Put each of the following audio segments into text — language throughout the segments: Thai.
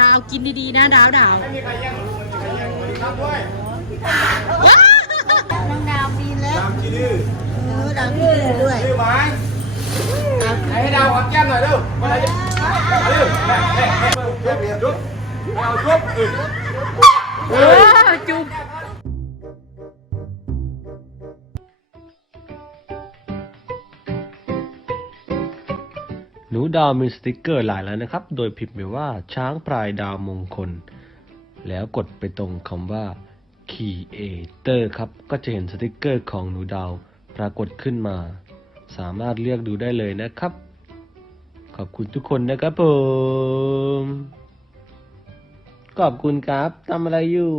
ดาวกินดีๆนะดาวดาวไม่มีใครแย่งหรอกลูกไม่มีใครแย่งสวัสดีครับด้วยว้าน้องดาวปีนแล้วตามจีดื้อเออดาวปีนด้วยดื้อไหมไหนให้ดาวหอมแก้มหน่อยเร็วมาเลยมาเร็วแม่แม่แม่ยุบยุบเอายุบอึเออจุ๊บ หนูดาวมีสติกเกอร์หลายแล้วนะครับ โดยพิมพ์ไปว่าช้างพลายดาวมงคล แล้วกดไปตรงคำว่า Creator ครับ ก็จะเห็นสติกเกอร์ของหนูดาวปรากฏขึ้นมา สามารถเลือกดูได้เลยนะครับ ขอบคุณทุกคนนะครับผม ขอบคุณครับทำอะไรอยู่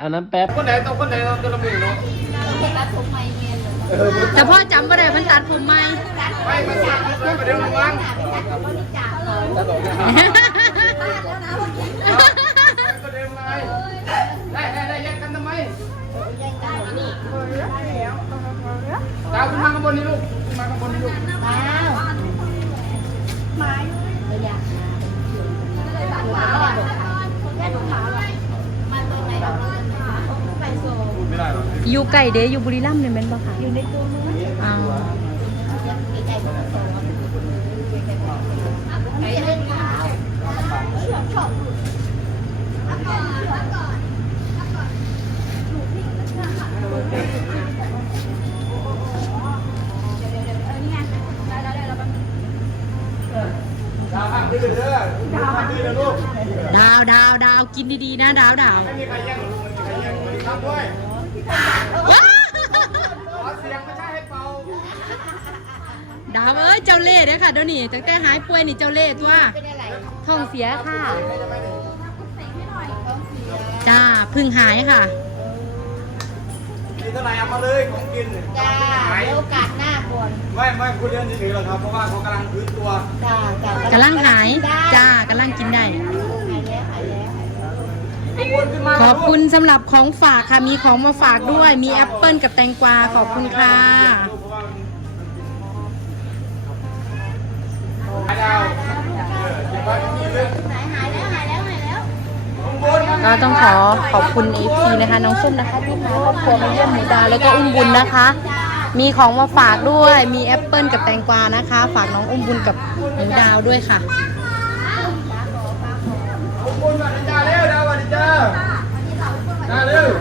อาน้ำแป๊บ คนไหนต้องคนไหนต้องจะระเบิดเนาะตัดผมใหม่เมียนเลย แต่พ่อจำไม่ได้มันตัดผมไหมไม่ไม่ไม่ไม่ประเดี๋ยวระวังตัดกับบริจาคเลยตัดออกนะแล้วนะเมื่อกี้ประเดี๋ยวอะไรได้ได้ได้แยกกันทำไมแยกกันนี่ดาวขึ้นมาข้างบนนี่ลูกขึ้นมาข้างบนนี่ลูกดาวไม้ อกอยู่ไก่เดอยู่บุรีรัมย์เนี่ยแม่นบ่ค่ะอยู่ในตัวมืออ้าวยังมีใจของโซ่ไอ้เล่นเท้าชอบดาวห้ามดื้อเด้อดาวห้ามดื้อนะลูกดาวดาวดาวกินดีๆนะ ดาวดาวไม่มีใครแย่งหรอกลูกไม่มีใครแย่งสวัสดีครับด้วย ว้าขอเสียงไม่ใช่ให้เป่าดาวเอ้ยเจ้าเล่ห์เด้อค่ะเดี๋ยวนี้ตั้งแต่หายป่วยนี่เจ้าเล่ห์ตัวเป็นอะไรท้องเสียค่ะใครจะไปเนี่ยจ้าเพึ่งหายค่ะ มีเท่าไหร่เอามาเลยของกินเนี่ยจ้าไหนโอกาสหน้าก่อนไม่ไม่คุณเรียนเฉยๆหรอกครับเพราะว่าเขากำลังพื้นตัว จ้าจ้ากำลังหาย จ้ากำลังกินได้ หายแล้วหายแล้ว ทุกคน ขอบคุณสำหรับของฝากค่ะ มีของมาฝากด้วย มีแอปเปิลกับแตงกวา ขอบคุณค่ะเออเก็บไว้ที่นี่เลยหาต้องขอขอบคุณ AP นะคะ น้องส้มนะคะที่พาครอบครัวมาเยี่ยมหมูดาแล้วก็อุ้มบุญนะคะ มีของมาฝากด้วย มีแอปเปิลกับแตงกวานะคะ ฝากน้องอุ้มบุญกับหมูดาวด้วยค่ะ ข้างบนสวัสดีจ้าเร็ว ดาวสวัสดีจ้าจ้าเร็ว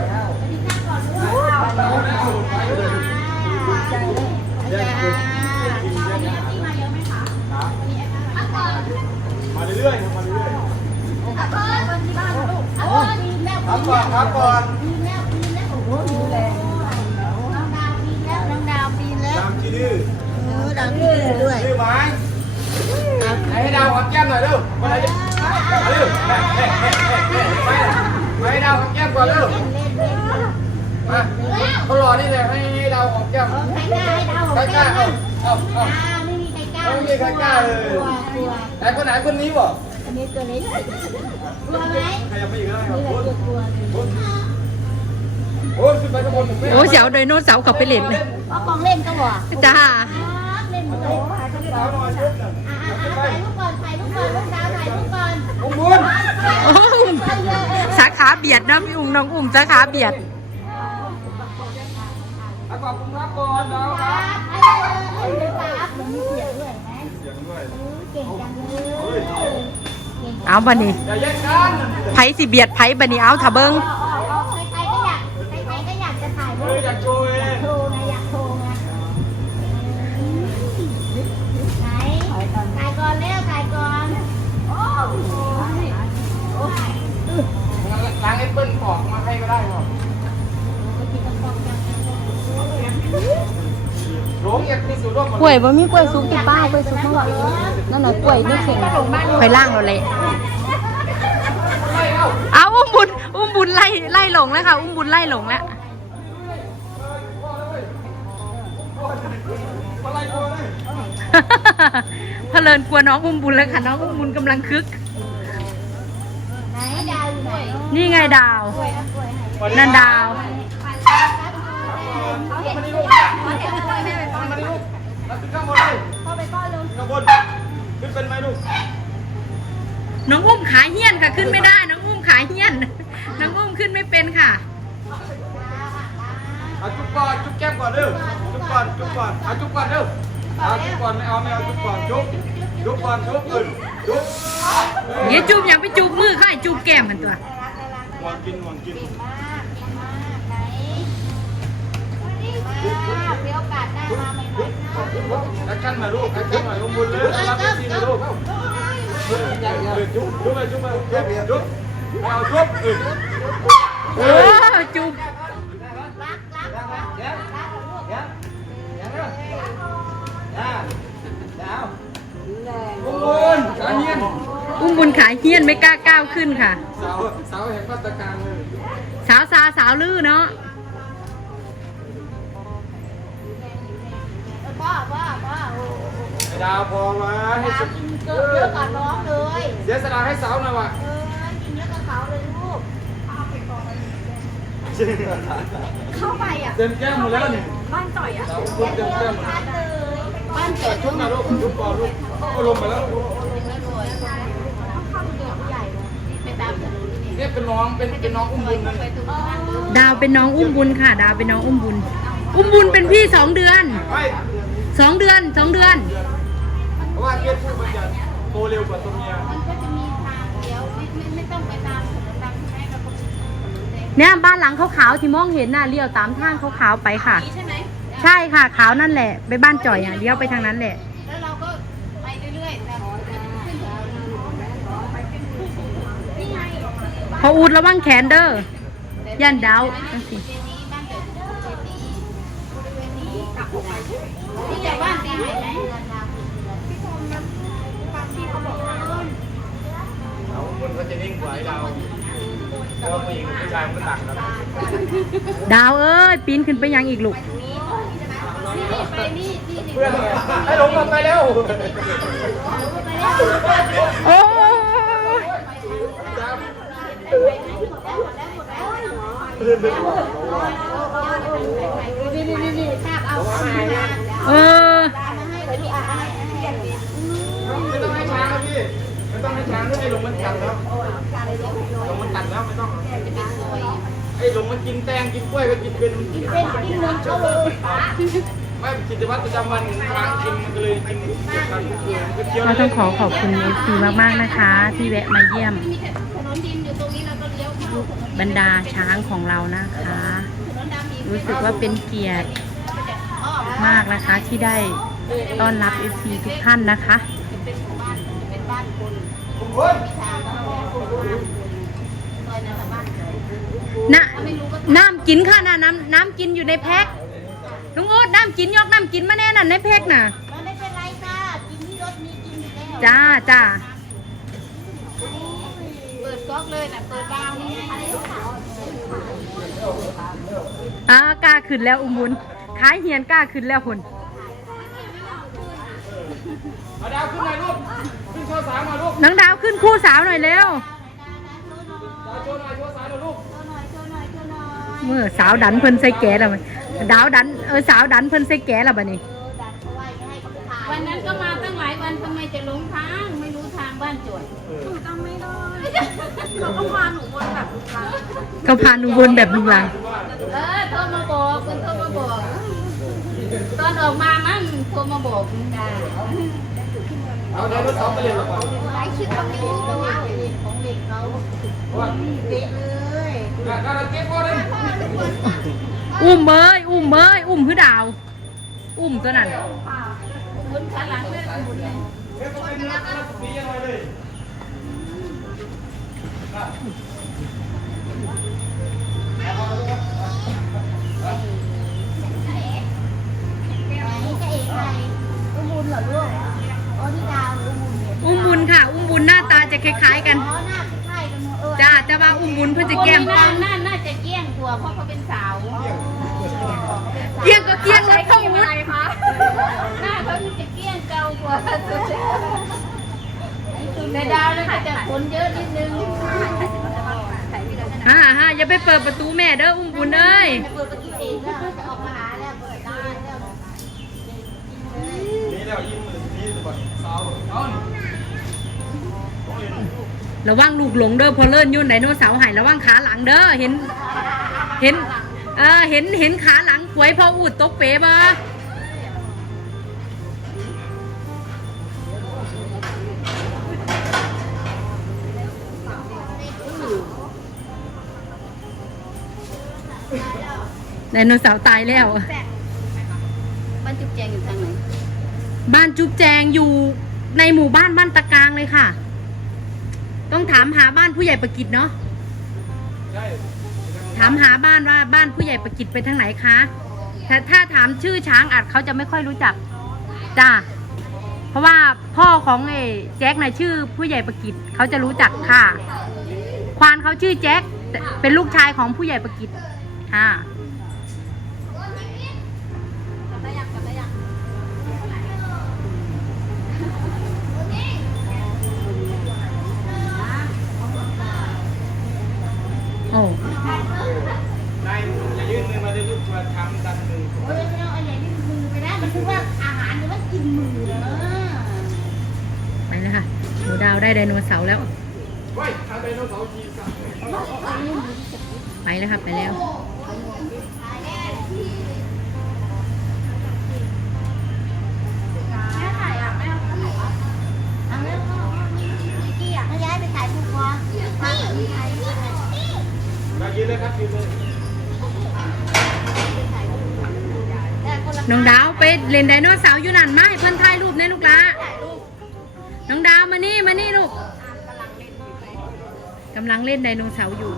ก้มก่อนเร็วเล่นเล่นเล่นมาเขารอนี่เลยให้ดาวหอมแก้มใครกล้าให้ดาวใครกล้าเอาเอาเอาอ่าไม่มีใครกล้าไม่มีใครกล้าเลยกลัวกลัวไหนคนไหนคนนี้บ่อันนี้ตัวเล็กกลัวไหมใครยังไม่อีกแล้วครันี่บแหละโอ้ยตัวกลัวโอ้ยขึ้นไปข้างบนผมไม่โอ้เสียวไดโนเสาร์เขาไปเล่นเอาของเล่นก็บอกจ้าเล่นหมดเลยหาจังหวะสาวหน่อยชุบน่ะอ่าถ่ายรูปก่อนถ่ายรูปก่อนลูกดาวถ่ายรูปก่อน ผมบุญ โอ้สา ขาเบียดนะพี่อุ้มน้องอุ้มสาขาเบียดขอบคุณครับก่อนดาวครับไอ้เรื่องครับมันมีเสียงด้วยไหมเสียงด้วยเก่งจังเลยเก่งเอาบันนี้อย่าแย่งกันไผสิเบียดไผบันนี้เอาถ้าเบิ้งใครๆก็อยากใครๆก็อยากจะถ่ายรูเฮ้ยป กล้วยบ่มีกล้วยซุปติป้ากล้วยซุปมานั่นน่ะกล้วยนี่เข่งไปล่างเราเลยเอาอุ้มบุญอุ้มบุญไล่ไล่หลงแล้วค่ะ อุ้มบุญไล่หลงแล้วอะเพลินกลัวน้องอุ้มบุญแล้วค่ะน้องอุ้มบุญกำลังคึกนี่ไงดาวนะกล้วยให้นันดาว ก่อนจุ๊บก่อนเอาจุ๊บก่อนเร็วเอาจุ๊บก่อนไม่เอาไม่เอาจุ๊บก่อนจุ๊บจุ๊บก่อนจุ๊บอื่นจุ๊บเดี๋ยวจูบอยากไปจูบมือเขาให้จูบแก้มมันตัวหวานกินหวานกินไหนมาเดี๋ยวโอกาสหน้ามาใหม่ๆนะแอคชั่นมาลูกแอคชั่นมาลงบุญเลยรับเอฟซีนะลูกเอ้าจุ๊บจุ๊บไปจุ๊บไปจุ๊บจุ๊บเอาจุ๊บอื่นโอ้จูบบุญการเงียน อุ้ม บุญขาเฮี้ยนไม่กล้าก้าวขึ้นค่ะ สาวสาวแห่งมาตรการเลย สาวซาสาวลือเนาะพ่อพ่อพ่อโอ้ไอ้ดาวพอมาให้สุดกินเยอะก่อนน้องเลยเสียสละให้สาวหน่อยว่ะเออกินเยอะกับเขาเลยลูกเข้าไปอะเต็มแก้มหมดแล้วนี่บ้านจ่อยอะสาวคุเต็มแก้มหมดชัดเลยบ้านแต่ชุดมาลูกชุดก่อนลูกก็ลงไปแล้ว ไปตามถนนนี่ เนี่ยเป็นน้องเป็นเป็นน้องอุ้มบุญนั่นไปตรงบ้านเลยดาวเป็นน้องอุ้มบุญค่ะ ดาวเป็นน้องอุ้มบุญ อุ้มบุญเป็นพี่สองเดือนไม่สองเดือนสองเดือนเพราะว่าเกียรติมันจะโตเร็วกว่าตัวเมียมันก็จะมีทางเดียวไม่ไม่ไม่ต้องไปตามถนนตามแม่เราก็เนี่ยบ้านหลังขาวๆที่มองเห็นน่ะเลี้ยวตามทางขาวๆไปค่ะ ใช่ไหมใช่ค่ะขาวนั่นแหละ ไปบ้านจ่อยอะเลี้ยวไปทางนั้นแหละ แล้วเราก็ไปเรื่อยๆแต่นี่ไง พออูดระวังแขนเด้อย่านดาวจังสิเจดีย์บ้านเกิดเจดีย์บริเวณนี้กลับออกไปนี่ใหญ่บ้านตีใหม่ไหมพี่ชมนะฟังพี่เขาบอกว่าเอาคนก็จะนิ่งกว่าไอ้ดาวเพราะว่าผู้หญิงกับผู้ชายมันก็ต่างกันดาวเอ้ยปีนขึ้นไปยังอีกลูกนี่ไปนี่ที่นี่เพื่อนให้ลงมาไปแล้ว โอ้ย นี่นี่นี่ทราบเอาเอามาเออให้เดี๋ยวพี่อาให้ไม่ต้องให้ช้างแล้วพี่ ไม่ต้องให้ช้างด้วยไอ้ลงมันกัดแล้วลงมันกัดแล้วไม่ต้องไอ้ลงมันกินแตงกินกล้วยก็กินเป็นกินเป็นกินนมเขาเลยไม่กิจวัตรประจำวันช้างกินมันก็เลยกินเกี่ยวกันก็ต้องขอขอบคุณเอฟซีมากๆนะคะ ที่แวะมาเยี่ยม บรรดาช้างของเรานะคะถนนดำอีกรู้สึกว่าเป็นเกียรติมากนะคะที่ได้ต้อนรับเอฟซีทุกท่านนะคะเป็นหมู่บ้านเป็นบ้านคนคนทางเข้าซอยนั้นบ้านน่ะน้ำกินค่ะน่ะน้ำน้ำกินอยู่ในแพ็คลุงโอ๊ตน้ำกินยกน้ำกินมาแน่น่ะในแพ็คน่ะมันไม่เป็นไรค่ะกินที่รถมีกินอยู่แล้วจ้าจ้า เปิดก๊อกเลยนะเปิดบางนี่อะไรขาวอ่ากล้าขึ้นแล้วอุมบุญขายเหียนกล้าขึ้นแล้วคุณเอาดาวขึ้นหน่อยลูก ขึ้นโชว์สามหน่อยลูกน้องดาวขึ้นคู่สาวหน่อยเร็วดาวโชว์หน่อยโชว์สามหน่อยลูกเมื่อสาวดันเพิ่นใส่แก่แล้วบัดดาวดันเออสาวดันเพิ่นใส่แก่แล้วบัดนี้วันนั้นก็มาตั้งหลายวันทำไมจะหลงทางไม่รู้ทางบ้านจวดหนูจำไม่ได้ เขาก็พาหนูวนแบบทางเขาพาหนูวนแบบลุงลัง เออโทรมาบอกคุณโทรมาบอก ตอนออกมามั่งโทรมาบอกคุณดาเอาไดโนเสาร์ไปเรียนหรอเปล่าหลายคลิปเขาไม่รู้ตรงนี้ของเด็กเขาว่าเด็กเลยการเก็บก็ได้อุ้มเอ้ยอุ้มเอ้ยอุ้มคือดาว อุ้มตัวนั้นคุณขาหลังเลยคุณเลย เก็บก็เป็นนักนักปียังไงเลย อกใครอุ้มบุญเหรอลูกอ๋อที่ดาวอุ้มบุญเนี่ยอุ้มบุญค่ะ อุ้มบุญหน้าตาจะคล้ายๆกัน อ๋อหน้าคล้ายๆกันหมดเออจ้าแต่ว่าอุ้มบุญเพื่อจะแก้มหปัน้างหน้าน่าจะเกี้ยงตัวเพราะเขาเป็นสาวเกี้ยงก็เกี้ยงรถเข้าวุ้น หน้าเขาจะเกี้ยงเก่ากว่า แต่ดาวเลยค่ะจะขนเยอะนิดนึงฮ่าฮ่าอย่าไปเปิดประตูแม่เด้ออุ้มบุญเอ้ยเปิดประตูเองแล้วจะออกมาหาแล้วเปิดได้แล้วนี่แล้วยิ้มมือนี่สะบัดสาเอาต้องเรียนระวังลูกหลงเด้อพอเลิ่นยุ่นไดโนเสาร์หายระวังขาหลังเด้อเห็น เห็นเออเห็นเห็นขาหลังควยพออุดตกเป๋บ่ ดโนเสาร์ตายแล้ว บ้านจุ๊บแจงอยู่ทางไหนบ้านจุ๊บแจงอยู่ในหมู่บ้านบ้านตะกลางเลยค่ะ ต้องถามหาบ้านผู้ใหญ่ประกิตเนาะใช่ถามหาบ้านว่าบ้านผู้ใหญ่ประกิตไปทางไหนคะแต่ถ้าถามชื่อช้างอาจเขาจะไม่ค่อยรู้จักจ้าเพราะว่าพ่อของไอ้แจ็คนะชื่อผู้ใหญ่ประกิตเขาจะรู้จักค่ะ ควานเขาชื่อแจ็คแต่เป็นลูกชายของผู้ใหญ่ประกิตค่ะ โอ้ นายอย่ายื่นมือมาได้ลูกมาทำดันมือ โอ้ยไม่เอาไอ้ใหญ่นี่มือไปนะมัน คือว่าอาหารเนี่ยมันกินมือเนอะไปแล้วค่ะหนูดาวได้ไดโนเสาร์แล้วไดโนเสาร์จีนกันไปแล้วค่ะไปแล้ว แม่ถ่ายอะแม่เอาถ่ายอะเอาเรื่องพ่อพี่กี้อ่ย้ายไปถ่ายภูกวานี่ถ่นี่ มายืนเลยครับยืนเลย แต่ค น้องดาวไปเล่นไดโนเสาร์อยู่นั่นมาให้เพื่อนถ่ายรูปแน่ลูกละน้องดาวมานี่มานี่ลูกกำลังเล่นไดโนเสาร์อยู่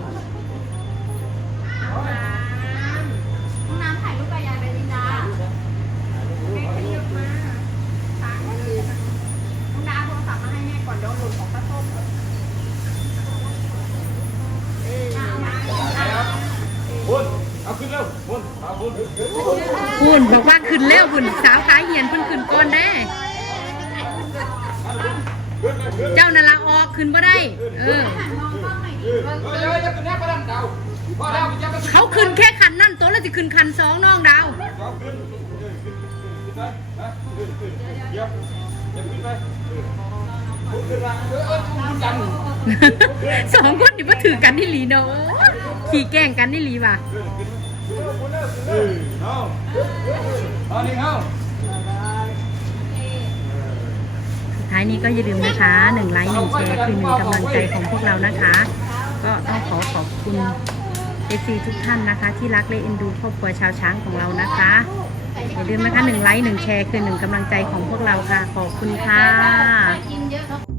เจ้านาละออกขึ้นบ่ได้ เออเออเดี๋ยวจะขึ้นแน่ประดันเดาพอแล้วจะไปเขาขึ้นแค่คันนั่นตัวแล้วจะขึ้นคันสองน้องดาวเอาขึ้นขึ้นไปนะขึ้นขึ้นเดี๋ยวเดี๋ยวขึ้นไปขึ้นมาเออเออคุณจันสองคนนี่มาถือกันที่หลีเนาะขี่แกล้งกันที่หลีว่ะ เออเอาเอานี่เอา สุด ท้ายนี้ก็อย่าลืมนะคะหนึ่งไลค์หนึ่งแชร์คือหนึ่งกำลังใจของพวกเรานะคะ ก็ต้องขอขอบคุณเอซีทุกท่านนะคะ ที่รักและเอ็นดูครอบครัวชาวช้างของเรานะคะอย่าลืมนะคะหนึ่งไลค์หนึ่งแชร์คือหนึ่งกำลังใจของพวกเราค่ะ ขอบคุณค่ะ